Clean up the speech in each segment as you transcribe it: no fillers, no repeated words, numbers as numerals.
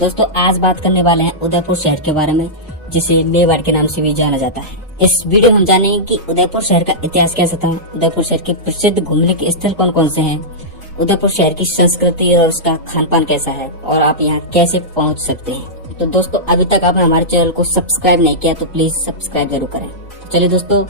दोस्तों आज बात करने वाले हैं उदयपुर शहर के बारे में, जिसे मेवाड़ के नाम से भी जाना जाता है। इस वीडियो में हम जानेंगे कि उदयपुर शहर का इतिहास कैसा था, उदयपुर शहर के प्रसिद्ध घूमने के स्थल कौन कौन से हैं, उदयपुर शहर की संस्कृति और उसका खान पान कैसा है और आप यहाँ कैसे पहुँच सकते हैं। तो दोस्तों अभी तक आपने हमारे चैनल को सब्सक्राइब नहीं किया तो प्लीज सब्सक्राइब जरूर करें। चलिए दोस्तों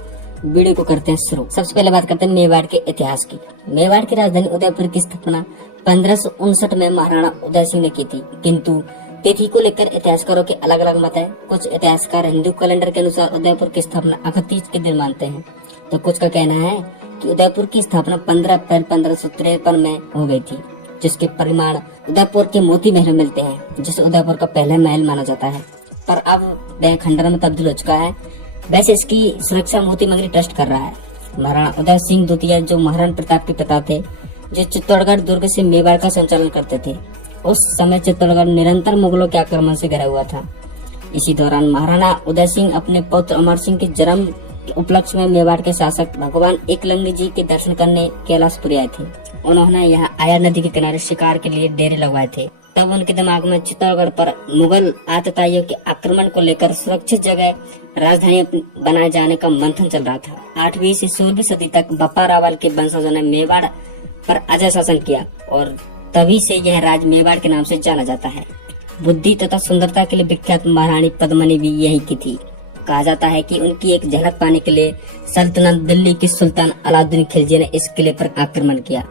वीडियो को करते हैं शुरू। सबसे पहले बात करते हैं मेवाड़ के इतिहास की। मेवाड़ की राजधानी उदयपुर की स्थापना 1559 में महाराणा उदय सिंह ने की थी, किंतु तिथि को लेकर इतिहासकारों के अलग अलग मत है। कुछ इतिहासकार हिंदू कैलेंडर के अनुसार उदयपुर की स्थापना 31 के दिन मानते हैं, तो कुछ का कहना है कि उदयपुर की स्थापना 15 अप्रैल 1553 में हो गई थी, जिसके परिमाण उदयपुर के मोती महल में मिलते हैं, जिसे उदयपुर का पहला महल माना जाता है, पर अब वह खंडर में तब्दील हो चुका है। वैसे इसकी सुरक्षा मोती मंगरी ट्रस्ट कर रहा है। महाराणा उदय सिंह द्वितीय जो महाराणा प्रताप के पिता थे, जो चित्तौड़गढ़ दुर्ग से मेवाड़ का संचालन करते थे। उस समय चित्तौड़गढ़ निरंतर मुगलों के आक्रमण से घिरा हुआ था। इसी दौरान महाराणा उदय सिंह अपने पुत्र अमर सिंह के जन्म के उपलक्ष्य में मेवाड़ के शासक भगवान एकलिंग जी के दर्शन करने कैलाशपुरी आए थे। उन्होंने यहाँ आया नदी के किनारे शिकार के लिए डेरे लगवाए थे। तब उनके दिमाग में चित्तौड़गढ़ पर मुगल आतताइयों के आक्रमण को लेकर सुरक्षित जगह राजधानी बनाए जाने का मंथन चल रहा था। 8वीं से 16वीं सदी तक बप्पा रावल के वंशजों ने मेवाड़ पर अजय शासन किया और तभी से यह राज मेवाड़ के नाम से जाना जाता है। बुद्धि तथा सुंदरता के लिए विख्यात महारानी पद्मिनी भी यही की थी। कहा जाता है कि उनकी एक झलक पाने के लिए सल्तनत दिल्ली के सुल्तान अलाउद्दीन खिलजी ने इस किले पर आक्रमण किया।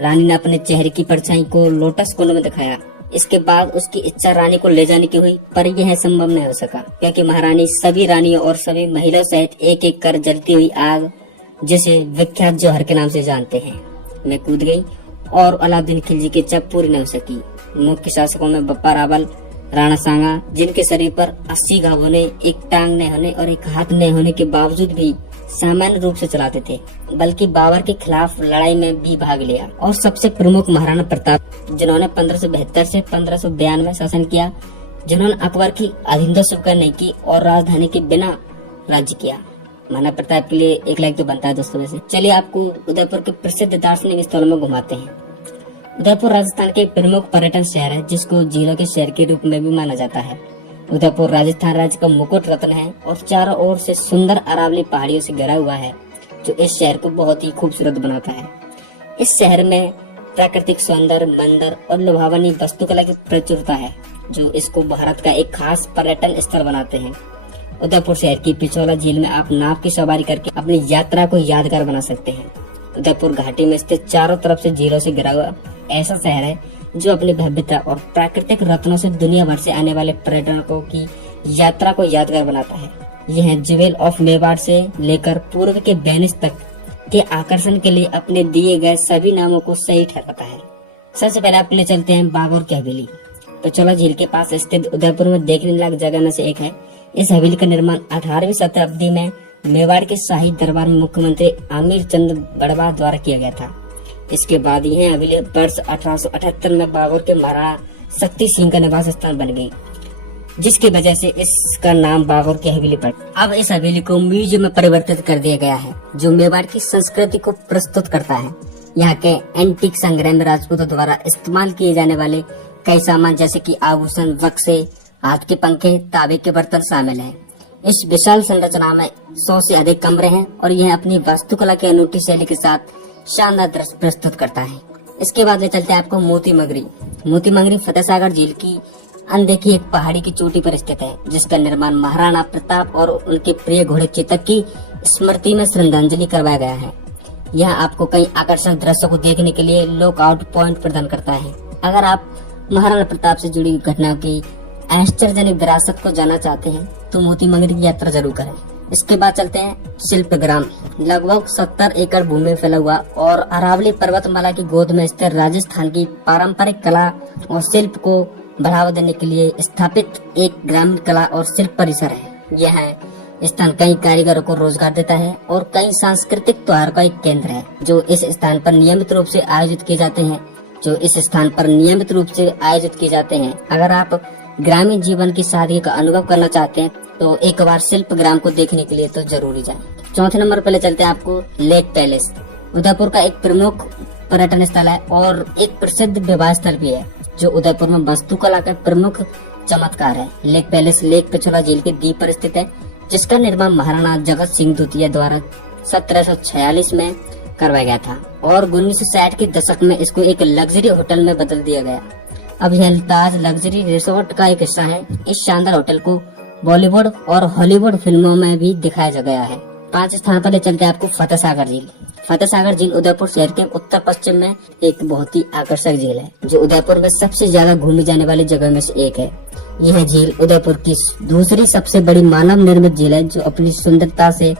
रानी ने अपने चेहरे की परछाई को लोटस कुंड में दिखाया। इसके बाद उसकी इच्छा रानी को ले जाने की हुई, पर यह संभव नहीं हो सका, क्योंकि महारानी सभी रानियों और सभी महिलाओं सहित एक एक कर जलती हुई आग, जिसे विख्यात जौहर के नाम से जानते हैं, में कूद गई और अलाउद्दीन खिलजी की इच्छा पूरी नहीं हो सकी। मुख्य शासकों में बप्पा रावल, राणा सांगा, जिनके शरीर पर 80 घाव होने, एक टांग नहीं होने और एक हाथ नहीं होने के बावजूद भी सामान्य रूप से चलाते थे, बल्कि बाबर के खिलाफ लड़ाई में भी भाग लिया। और सबसे प्रमुख महाराणा प्रताप, जिन्होंने 1572 से 1592 में शासन किया, जिन्होंने अकबर की अधीनता स्वीकार नहीं की और राजधानी के बिना राज्य किया। महाराणा प्रताप के लिए एक लाइक तो बनता है दोस्तों। वैसे चलिए आपको उदयपुर के प्रसिद्ध दार्शनिक स्थलों में घुमाते हैं। उदयपुर राजस्थान के प्रमुख पर्यटन शहर है, जिसको झीलों के शहर के रूप में भी माना जाता है। उदयपुर राजस्थान राज्य का मुकुट रत्न है और चारों ओर से सुंदर अरावली पहाड़ियों से घिरा हुआ है, जो इस शहर को बहुत ही खूबसूरत बनाता है। इस शहर में प्राकृतिक सौंदर्य, मंदिर और लुभावनी वास्तुकला की प्रचुरता है, जो इसको भारत का एक खास पर्यटन स्थल बनाते हैं। उदयपुर शहर की पिछोला झील में आप नाव की सवारी करके अपनी यात्रा को यादगार बना सकते हैं। उदयपुर घाटी में स्थित चारों तरफ से झीलों से घिरा हुआ ऐसा शहर है, जो अपनी भव्यता और प्राकृतिक रत्नों से दुनिया भर से आने वाले पर्यटकों की यात्रा को यादगार बनाता है। यह ज्वेल ऑफ मेवाड़ से लेकर पूर्व के वेनिस तक के आकर्षण के लिए अपने दिए गए सभी नामों को सही ठहराता है। सबसे पहले आपके लिए चलते हैं बागौर की हवेली। पिछोला झील के पास स्थित उदयपुर में देखने लायक जगह में से एक है। इस हवेली का निर्माण 18वीं शताब्दी में मेवाड़ के शाही दरबार में मुख्यमंत्री आमिर चंद बड़वा द्वारा किया गया था। इसके बाद यह हवेली वर्ष 1878 में बागौर के महाराणा शक्ति सिंह का निवास स्थान बन गई, जिसकी वजह से इसका नाम बागौर की हवेली पड़ा। अब इस हवेली को म्यूजियम में परिवर्तित कर दिया गया है, जो मेवाड़ की संस्कृति को प्रस्तुत करता है। यहाँ के एंटीक संग्रह में राजपूतों द्वारा इस्तेमाल किए जाने वाले कई सामान, जैसे कि आभूषण, बक्से, हाथ के पंखे, तांबे के बर्तन शामिल है। इस विशाल संरचना में 100 से अधिक कमरे हैं और यह अपनी वास्तुकला की अनूठी शैली के साथ शानदार दृश्य प्रस्तुत करता है। इसके बाद ले चलते हैं आपको मोती मंगरी। मोती मंगरी फतेह सागर झील की अनदेखी एक पहाड़ी की चोटी पर स्थित है, जिसका निर्माण महाराणा प्रताप और उनके प्रिय घोड़े चेतक की स्मृति में श्रद्धांजलि करवाया गया है। यह आपको कई आकर्षक दृश्यों को देखने के लिए लुकआउट पॉइंट प्रदान करता है। अगर आप महाराणा प्रताप से जुड़ी घटनाओं की आश्चर्यजनक विरासत को जानना चाहते हैं तो मोती मंगरी की यात्रा जरूर करें। इसके बाद चलते हैं शिल्पग्राम। लगभग 70 एकड़ भूमि में फैला हुआ और अरावली पर्वतमाला की गोद में स्थित राजस्थान की पारंपरिक कला और शिल्प को बढ़ावा देने के लिए स्थापित एक ग्रामीण कला और शिल्प परिसर है। यह स्थान कई कारीगरों को रोजगार देता है और कई सांस्कृतिक त्योहार का एक केंद्र है, जो इस स्थान पर नियमित रूप से आयोजित किए जाते हैं। अगर आप ग्रामीण जीवन की सादगी का अनुभव करना चाहते हैं तो एक बार शिल्प ग्राम को देखने के लिए तो जरूर ही जाएं। चौथे नंबर पर ले चलते हैं आपको लेक पैलेस। उदयपुर का एक प्रमुख पर्यटन स्थल है और एक प्रसिद्ध विवाह स्थल भी है, जो उदयपुर में वास्तुकला का प्रमुख चमत्कार है। लेक पैलेस लेक पिछोला झील के द्वीप पर स्थित है, जिसका निर्माण महाराणा जगत सिंह द्वितीय द्वारा 1746 में करवाया गया था और 1960 के दशक में इसको एक लग्जरी होटल में बदल दिया गया। अब यह ताज लग्जरी रिसोर्ट का एक हिस्सा है। इस शानदार होटल को बॉलीवुड और हॉलीवुड फिल्मों में भी दिखाया गया है। 5 स्थान पर ले चलते हैं आपको फतेह सागर झील। फतेह सागर झील उदयपुर शहर के उत्तर पश्चिम में एक बहुत ही आकर्षक झील है, जो उदयपुर में सबसे ज्यादा घूमी जाने वाली जगह में से एक है। यह झील उदयपुर की दूसरी सबसे बड़ी मानव निर्मित झील है, जो अपनी सुंदरता से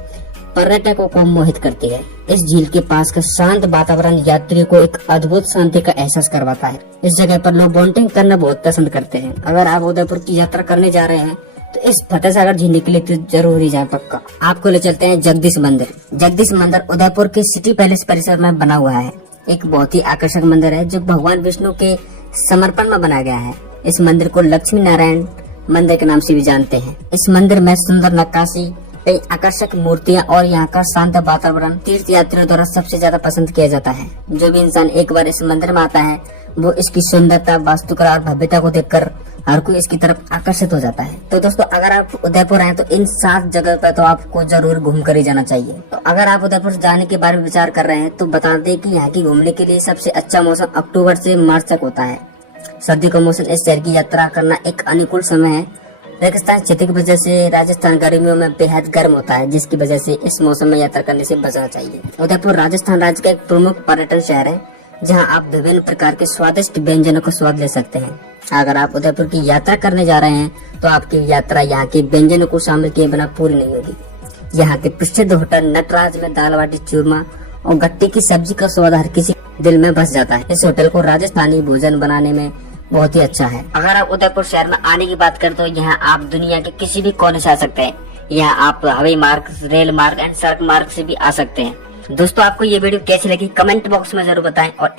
पर्यटकों को मोहित करती है। इस झील के पास का शांत वातावरण यात्रियों को एक अद्भुत शांति का एहसास करवाता है। इस जगह पर लोग बोटिंग करना बहुत पसंद करते हैं। अगर आप उदयपुर की यात्रा करने जा रहे हैं तो इस फतेह सागर झील के लिए तो जरूर ही जाए पक्का। आपको ले चलते हैं जगदीश मंदिर। जगदीश मंदिर उदयपुर के सिटी पैलेस परिसर में बना हुआ है। एक बहुत ही आकर्षक मंदिर है, जो भगवान विष्णु के समर्पण में बनाया गया है। इस मंदिर को लक्ष्मी नारायण मंदिर के नाम से भी जानते हैं। इस मंदिर में सुंदर नक्काशी, कई आकर्षक मूर्तियां और यहाँ का शांत वातावरण तीर्थ यात्रियों द्वारा सबसे ज्यादा पसंद किया जाता है। जो भी इंसान एक बार इस मंदिर में आता है, वो इसकी सुंदरता, वास्तुकला और भव्यता को देखकर हर कोई इसकी तरफ आकर्षित हो जाता है। तो दोस्तों, अगर आप उदयपुर आए तो इन 7 जगह पर तो आपको जरूर घूम कर ही जाना चाहिए। तो अगर आप उदयपुर जाने के बारे में विचार कर रहे हैं तो बता दें कि यहाँ की घूमने के लिए सबसे अच्छा मौसम अक्टूबर से मार्च तक होता है। सर्दी का मौसम इस शहर की यात्रा करना एक अनुकूल समय है। रेगिस्तान क्षेत्र की वजह से राजस्थान गर्मियों में बेहद गर्म होता है, जिसकी वजह से इस मौसम में यात्रा करने से बचना चाहिए। उदयपुर राजस्थान राज्य का एक प्रमुख पर्यटन शहर है, जहां आप विभिन्न प्रकार के स्वादिष्ट व्यंजनों का स्वाद ले सकते हैं। अगर आप उदयपुर की यात्रा करने जा रहे हैं तो आपकी यात्रा यहाँ के व्यंजनों को शामिल किए बिना पूरी नहीं होगी। यहाँ के प्रसिद्ध होटल नटराज में दाल बाटी चूरमा और गट्टे की सब्जी का स्वाद हर किसी दिल में बस जाता है। इस होटल को राजस्थानी भोजन बनाने में बहुत ही अच्छा है। अगर आप उदयपुर शहर में आने की बात करें तो यहाँ आप दुनिया के किसी भी कोने से आ सकते हैं। यहाँ आप हवाई मार्ग, रेल मार्ग एंड सड़क मार्ग से भी आ सकते हैं। दोस्तों, आपको ये वीडियो कैसी लगी कमेंट बॉक्स में जरूर बताएं और